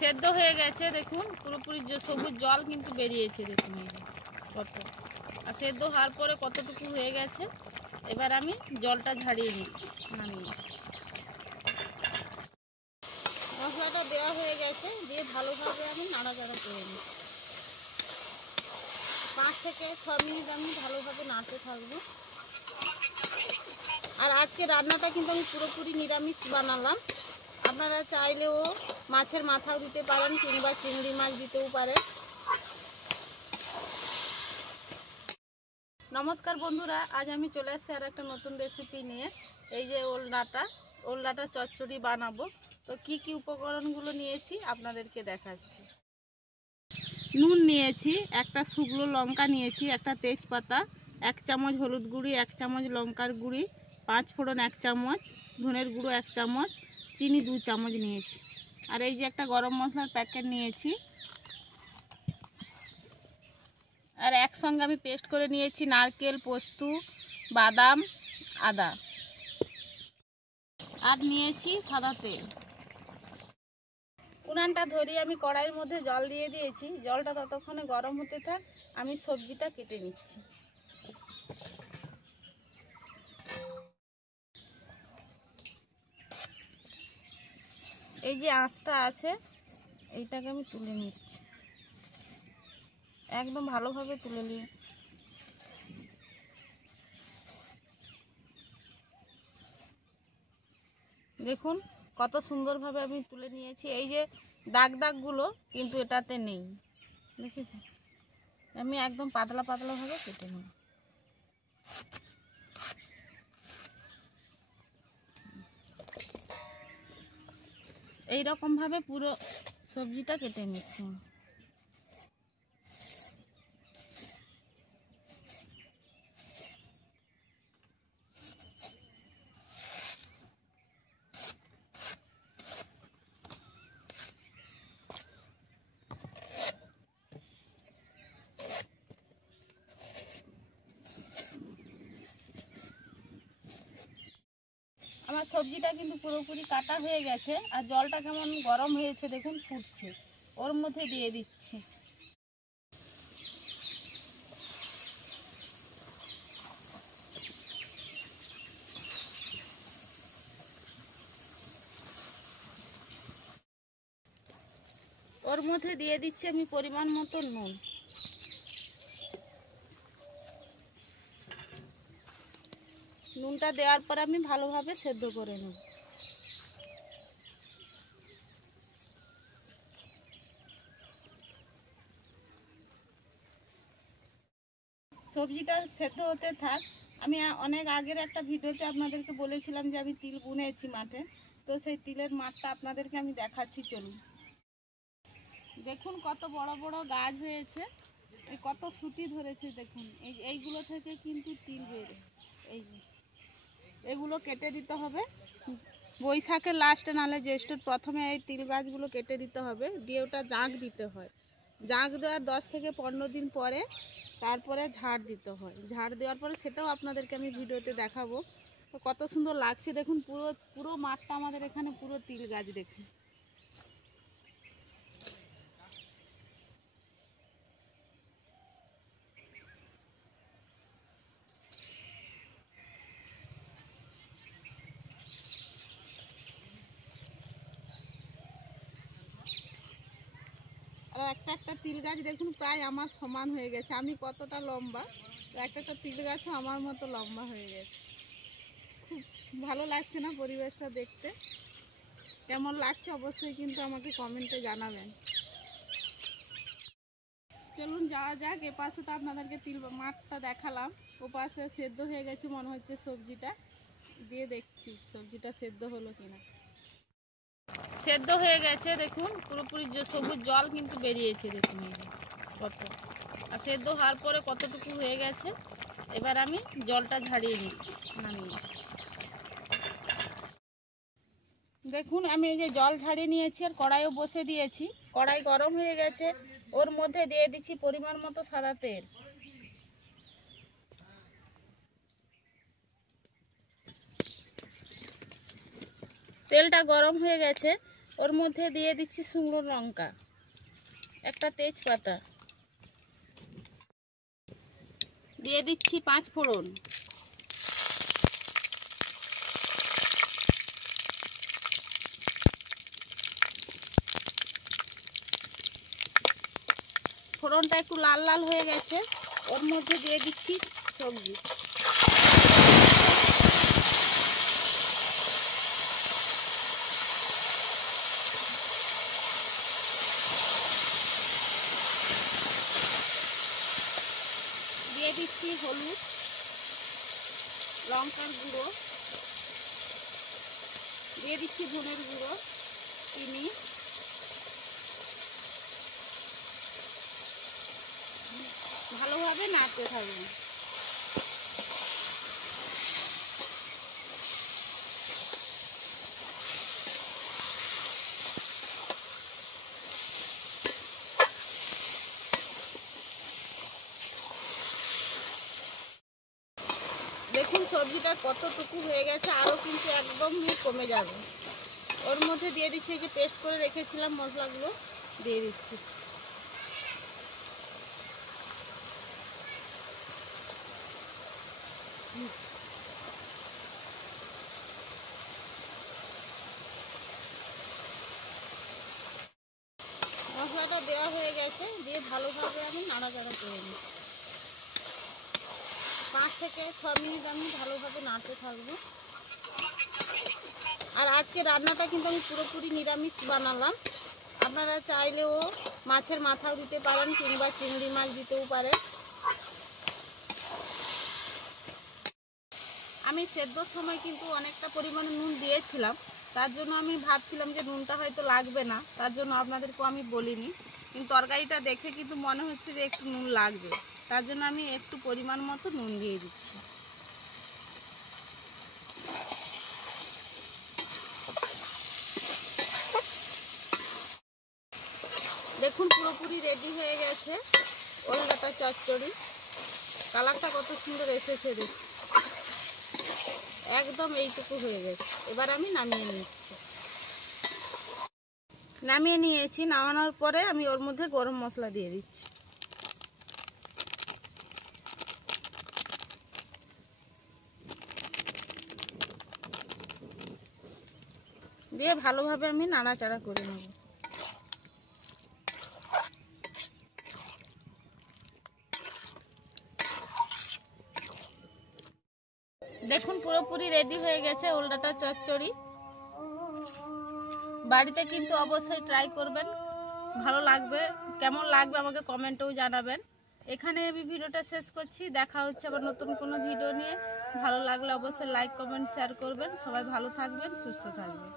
সেদ্ধ হয়ে গেছে দেখুন, পুরোপুরি সবুজ জল কিন্তু বেরিয়েছে দেখুন এই যে কত। আর সেদ্ধ হওয়ার পরে কতটুকু হয়ে গেছে, এবার আমি জলটা ঝাড়িয়ে নিচ্ছি নামিয়ে। মশলাটা দেওয়া হয়ে গেছে, দিয়ে ভালোভাবে আমি নাড়াচাড়া করে নিই। 5 থেকে 6 মিনিট আমি ভালোভাবে নাড়তে থাকবো। আর আজকে রান্নাটা কিন্তু আমি পুরোপুরি নিরামিষ বানালাম। আপনারা চাইলেও মাছের মাথাও দিতে পারেন, কিংবা চিংড়ি মাছ দিতেও পারেন। নমস্কার বন্ধুরা, আজ আমি চলে আসছি আর একটা নতুন রেসিপি নিয়ে। এই যে ওল ডাঁটা চচ্চড়ি বানাবো। তো কি কি উপকরণগুলো নিয়েছি আপনাদেরকে দেখাচ্ছি। নুন নিয়েছি, একটা শুকনো লঙ্কা নিয়েছি, একটা তেজপাতা, 1 চামচ হলুদ গুঁড়ি, 1 চামচ লঙ্কার গুঁড়ি, 5 ফোড়ন 1 চামচ, ধনের গুঁড়ো 1 চামচ, চিনি 2 চামচ নিয়েছি। আর এই যে একটা গরম মশলার প্যাকেট নিয়েছি। আর একসঙ্গে আমি পেস্ট করে নিয়েছি নারকেল, পোস্ত, বাদাম, আদা। আর নিয়েছি সাদা তেল। উনানটা ধরিয়ে আমি কড়াইয়ের মধ্যে জল দিয়ে দিয়েছি। জলটা ততক্ষণে গরম হতে থাক, আমি সবজিটা কেটে নিচ্ছি। এই যে আঁচটা আছে, এইটাকে আমি তুলে নিচ্ছি, একদম ভালোভাবে তুলে নিই। দেখুন কত সুন্দরভাবে আমি তুলে নিয়েছি। এই যে দাগগুলো কিন্তু এটাতে নেই, দেখেছি। আমি একদম পাতলা পাতলাভাবে কেটে নিই। এইরকমভাবে পুরো সবজিটা কেটে নিচ্ছি। আমার সবজিটা কিন্তু পুরোপুরি কাটা হয়ে গেছে। আর জলটা কেমন গরম হয়েছে দেখুন, ফুটছে। ওর মধ্যে দিয়ে দিচ্ছি। ওর মধ্যে দিয়ে দিচ্ছি আমি পরিমাণ মতো নুন। নুনটা দেওয়ার পর আমি ভালোভাবে সেদ্ধ করে নেব। সবজিটা সেদ্ধ হতে থাক। আমি অনেক আগের একটা ভিডিওতে আপনাদেরকে বলেছিলাম যে আমি তিল বুনেছি মাঠে। তো সেই তিলের মাঠটা আপনাদেরকে আমি দেখাচ্ছি, চলুন। দেখুন কত বড় বড় গাছ হয়েছে, কত সুটি ধরেছে দেখুন। এইগুলো থেকে কিন্তু তিল বেরোয়। এই যে এগুলো কেটে দিতে হবে বৈশাখের লাস্টে, নাহলে জ্যৈষ্ঠের প্রথমে এই তিল গাছগুলো কেটে দিতে হবে। দিয়ে ওটা জাঁক দিতে হয়। জাঁক দেওয়ার 10 থেকে 15 দিন পরে তারপরে ঝাড় দিতে হয়। ঝাড় দেওয়ার পরে সেটাও আপনাদেরকে আমি ভিডিওতে দেখাবো। তো কত সুন্দর লাগছে দেখুন, পুরো পুরো মাঠটা আমাদের এখানে পুরো তিল গাছ দেখুন। আর একটা একটা তিল গাছ দেখুন প্রায় আমার সমান হয়ে গেছে। আমি কতটা লম্বা, একটা একটা তিল গাছও আমার মতো লম্বা হয়ে গেছে। খুব ভালো লাগছে না পরিবেশটা দেখতে? কেমন লাগছে অবশ্যই কিন্তু আমাকে কমেন্টে জানাবেন। চলুন যাওয়া যাক। এ পাশে তো আপনাদেরকে তিল মাঠটা দেখালাম, ও পাশে সেদ্ধ হয়ে গেছে মনে হচ্ছে সবজিটা। দিয়ে দেখছি সবজিটা সেদ্ধ হলো কিনা। সেদ্ধ হয়ে গেছে দেখুন, পুরোপুরি সবুজ জল কিন্তু বেরিয়েছে দেখুন এই যে কত। আর সেদ্ধ হওয়ার পরে কতটুকু হয়ে গেছে, এবার আমি জলটা ঝাড়িয়ে নিচ্ছি নামিয়ে। দেখুন আমি এই যে জল ঝাড়িয়ে নিয়েছি, আর কড়াইও বসে দিয়েছি। কড়াই গরম হয়ে গেছে, ওর মধ্যে দিয়ে দিচ্ছি পরিমাণ মতো সাদা তেল। তেলটা গরম হয়ে গেছে, ওর মধ্যে দিয়ে দিচ্ছি শুকনো লঙ্কা, একটা তেজপাতা, দিয়ে দিচ্ছি 5 ফোড়ন, ফোড়নটা একটু লাল লাল হয়ে গেছে, ওর মধ্যে দিয়ে দিচ্ছি সবজি। দিয়ে দিচ্ছি হলুদ, লঙ্কার গুঁড়ো, দিয়ে দিচ্ছি ধনের গুঁড়ো, চিনি, ভালোভাবে নাড়তে থাকবো। দেখুন সবজিটা কতটুকু হয়ে গেছে, আরও কিন্তু একদম কমে যাবে। ওর মধ্যে দিয়ে দিচ্ছি যে পেস্ট করে রেখেছিলাম মশলাগুলো, দিয়ে দিচ্ছি। মশলাটা দেওয়া হয়ে গেছে, দিয়ে ভালোভাবে আমি নাড়াচাড়া করে নিই। 5 থেকে 6 মিনিট আমি ভালোভাবে নাড়তে থাকবো। আর আজকে রান্নাটা কিন্তু আমি পুরোপুরি নিরামিষ বানালাম। আপনারা চাইলেও মাছের মাথাও দিতে পারেন, কিংবা চিংড়ি মাছ দিতেও পারেন। আমি সেদ্ধর সময় কিন্তু অনেকটা পরিমাণে নুন দিয়েছিলাম, তার জন্য আমি ভাবছিলাম যে নুনটা হয়তো লাগবে না, তার জন্য আপনাদেরকেও আমি বলিনি। কিন্তু তরকারিটা দেখে কিন্তু মনে হচ্ছে যে একটু নুন লাগবে, তার জন্য আমি একটু পরিমাণ মতো নুন দিয়ে দিচ্ছি। দেখুন পুরোপুরি রেডি হয়ে গেছে ওল ডাঁটা চচ্চড়ি। কালারটা কত সুন্দর এসেছে, দেখুন একদম এইটুকু হয়ে গেছে। এবার আমি নামিয়ে নিয়েছি। নামানোর পরে আমি ওর মধ্যে গরম মশলা দিয়ে দিচ্ছি। দিয়ে ভালোভাবে আমি নাড়াচাড়া করে নেব। দেখুন পুরোপুরি রেডি হয়ে গেছে ওল ডাঁটা চচ্চড়ি। বাড়িতে কিন্তু অবশ্যই ট্রাই করবেন, ভালো লাগবে। কেমন লাগবে আমাকে কমেন্টেও জানাবেন। এখানে আমি ভিডিওটা শেষ করছি, দেখা হচ্ছে আবার নতুন কোনো ভিডিও নিয়ে। ভালো লাগলে অবশ্যই লাইক কমেন্ট শেয়ার করবেন। সবাই ভালো থাকবেন, সুস্থ থাকবেন।